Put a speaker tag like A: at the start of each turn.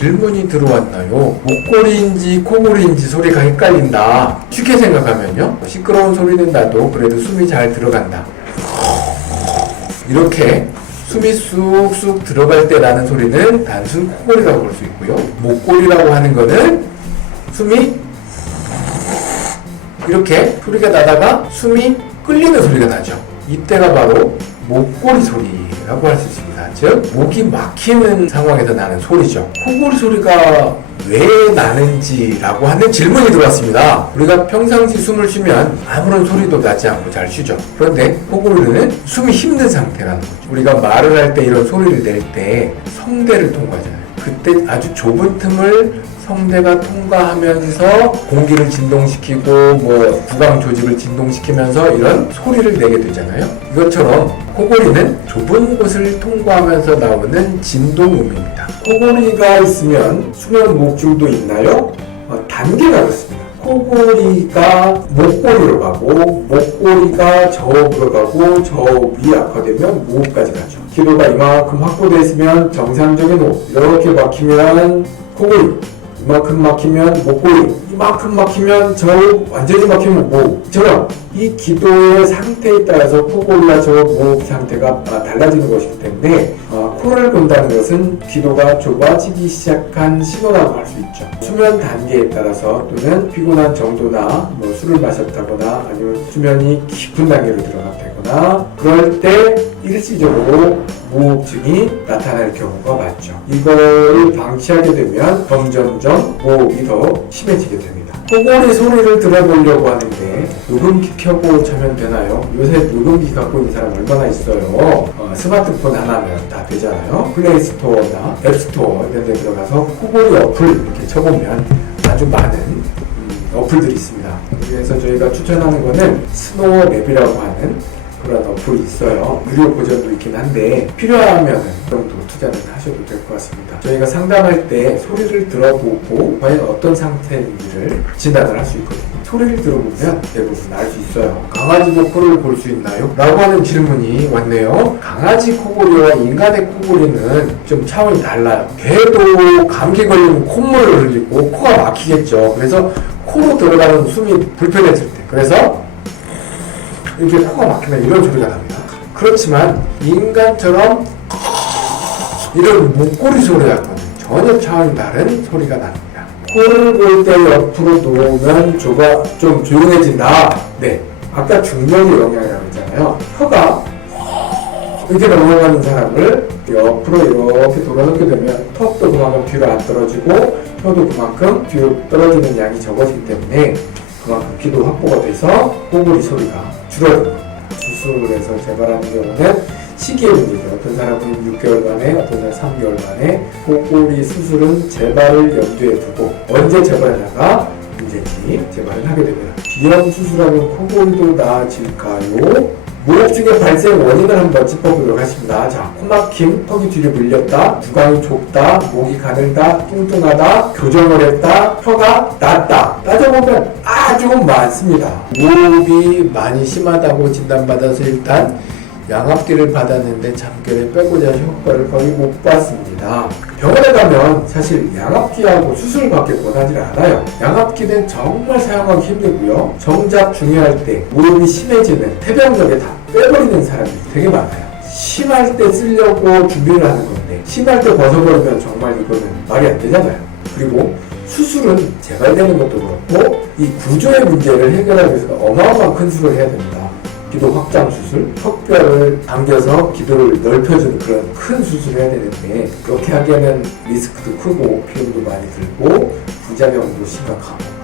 A: 질문이 들어왔나요? 목걸이인지 코골이인지 소리가 헷갈린다. 쉽게 생각하면요. 시끄러운 소리는 나도 그래도 숨이 잘 들어간다. 이렇게 숨이 쑥쑥 들어갈 때 나는 소리는 단순 코골이라고 볼 수 있고요. 목골이라고 하는 거는 숨이 이렇게 소리가 나다가 숨이 끌리는 소리가 나죠. 이때가 바로 목골이 소리라고 할 수 있습니다. 즉, 목이 막히는 상황에서 나는 소리죠. 코골이 소리가 왜 나는지라고 하는 질문이 들어왔습니다. 우리가 평상시 숨을 쉬면 아무런 소리도 나지 않고 잘 쉬죠. 그런데 코골이는 숨이 힘든 상태라는 거죠. 우리가 말을 할 때 이런 소리를 낼 때 성대를 통과하잖아요. 그때 아주 좁은 틈을 성대가 통과하면서 공기를 진동시키고 뭐 구강 조직을 진동시키면서 이런 소리를 내게 되잖아요. 이것처럼 코골이는 좁은 곳을 통과하면서 나오는 진동음입니다. 코골이가 있으면 수면 목줄도 있나요? 어, 단계가 있습니다. 코골이가 목골이로 가고 목골이가 저으로 가고 저 위에 악화되면 무호흡까지 가죠. 기도가 이만큼 확보되어 있으면 정상적인 호흡 이렇게 막히면 코골이 이만큼 막히면 목골이 이만큼 막히면 저호흡 완전히 막히면 무호흡처럼 이 기도의 상태에 따라서 코골이와 저호흡 상태가 아, 달라지는 것이기 때문에 어, 코를 본다는 것은 기도가 좁아지기 시작한 신호라고 할 수 있죠. 수면 단계에 따라서 또는 피곤한 정도나 뭐 술을 마셨다거나 아니면 수면이 깊은 단계로 들어갔다 거나 그럴 때 일시적으로 무호흡증이 나타날 경우가 많죠. 이거를 방치하게 되면 점점점 무호흡이 더 심해지게 됩니다. 코골이 소리를 들어보려고 하는데 녹음기 켜고 자면 되나요? 요새 녹음기 갖고 있는 사람 얼마나 있어요? 어, 스마트폰 하나면 다 되잖아요. 플레이스토어나 앱스토어 이런 데 들어가서 코골이 어플 이렇게 쳐보면 아주 많은 음, 어플들이 있습니다. 그래서 저희가 추천하는 거는 스노우 맵이라고 하는 그런 어플이 있어요. 무료 버전도 있긴 한데 필요하면 그 정도 투자는 하셔도 될 것 같습니다. 저희가 상담할 때 소리를 들어보고 과연 어떤 상태인지를 진단을 할 수 있거든요. 소리를 들어보면 대부분 알 수 있어요. 강아지도 코를 볼 수 있나요? 라고 하는 질문이 왔네요. 강아지 코골이와 인간의 코골이는 좀 차원이 달라요. 개도 감기 걸리면 콧물을 흘리고 코가 막히겠죠. 그래서 코로 들어가는 숨이 불편해질 때. 그래서 이렇게 코가 막히면 이런 소리가 납니다. 그렇지만 인간처럼 이런 목소리 소리하고는 전혀 차원이 다른 소리가 납니다. 코를 볼 때 옆으로 놓으면 조가 좀 조용해진다. 네. 아까 중력의 영향이라고 했잖아요. 혀가 이렇게 넘어가는 사람을 옆으로 이렇게 돌아서게 되면 턱도 그만큼 뒤로 안 떨어지고 혀도 그만큼 뒤로 떨어지는 양이 적어지기 때문에 그만큼 귀도 확보가 돼서 코골이 소리가 줄어듭니다. 수술을 해서 재발하는 경우는 시기의 문제죠. 어떤 사람은 6개월 만에, 어떤 사람은 3개월 만에 코골이 수술은 재발을 염두에 두고 언제 재발하다가 문제지 재발을 하게 됩니다. 비염 수술하면 코골이도 나아질까요? 무호흡증의 발생 원인을 한번 짚어보도록 하겠습니다. 자, 코막힘, 턱이 뒤로 밀렸다, 구강이 좁다, 목이 가늘다, 뚱뚱하다, 교정을 했다, 혀가 낮다. 따져보면 아주 많습니다. 무호흡이 많이 심하다고 진단받아서 일단 양압기를 받았는데 잠결에 빼고자 효과를 거의 못 봤습니다. 병원에 가면 사실 양압기하고 수술을 받길 원하지 않아요. 양압기는 정말 사용하기 힘들고요. 정작 중요할 때 무릎이 심해지는 태병적에 다 빼버리는 사람들이 되게 많아요. 심할 때 쓰려고 준비를 하는 건데 심할 때 벗어버리면 정말 이거는 말이 안 되잖아요. 그리고 수술은 재발되는 것도 그렇고 이 구조의 문제를 해결하기 위해서 어마어마한 큰 수술을 해야 됩니다. 기도 확장 수술, 턱뼈를 당겨서 기도를 넓혀주는 그런 큰 수술을 해야 되는데 그렇게 하기에는 리스크도 크고 비용도 많이 들고 부작용도 심각하고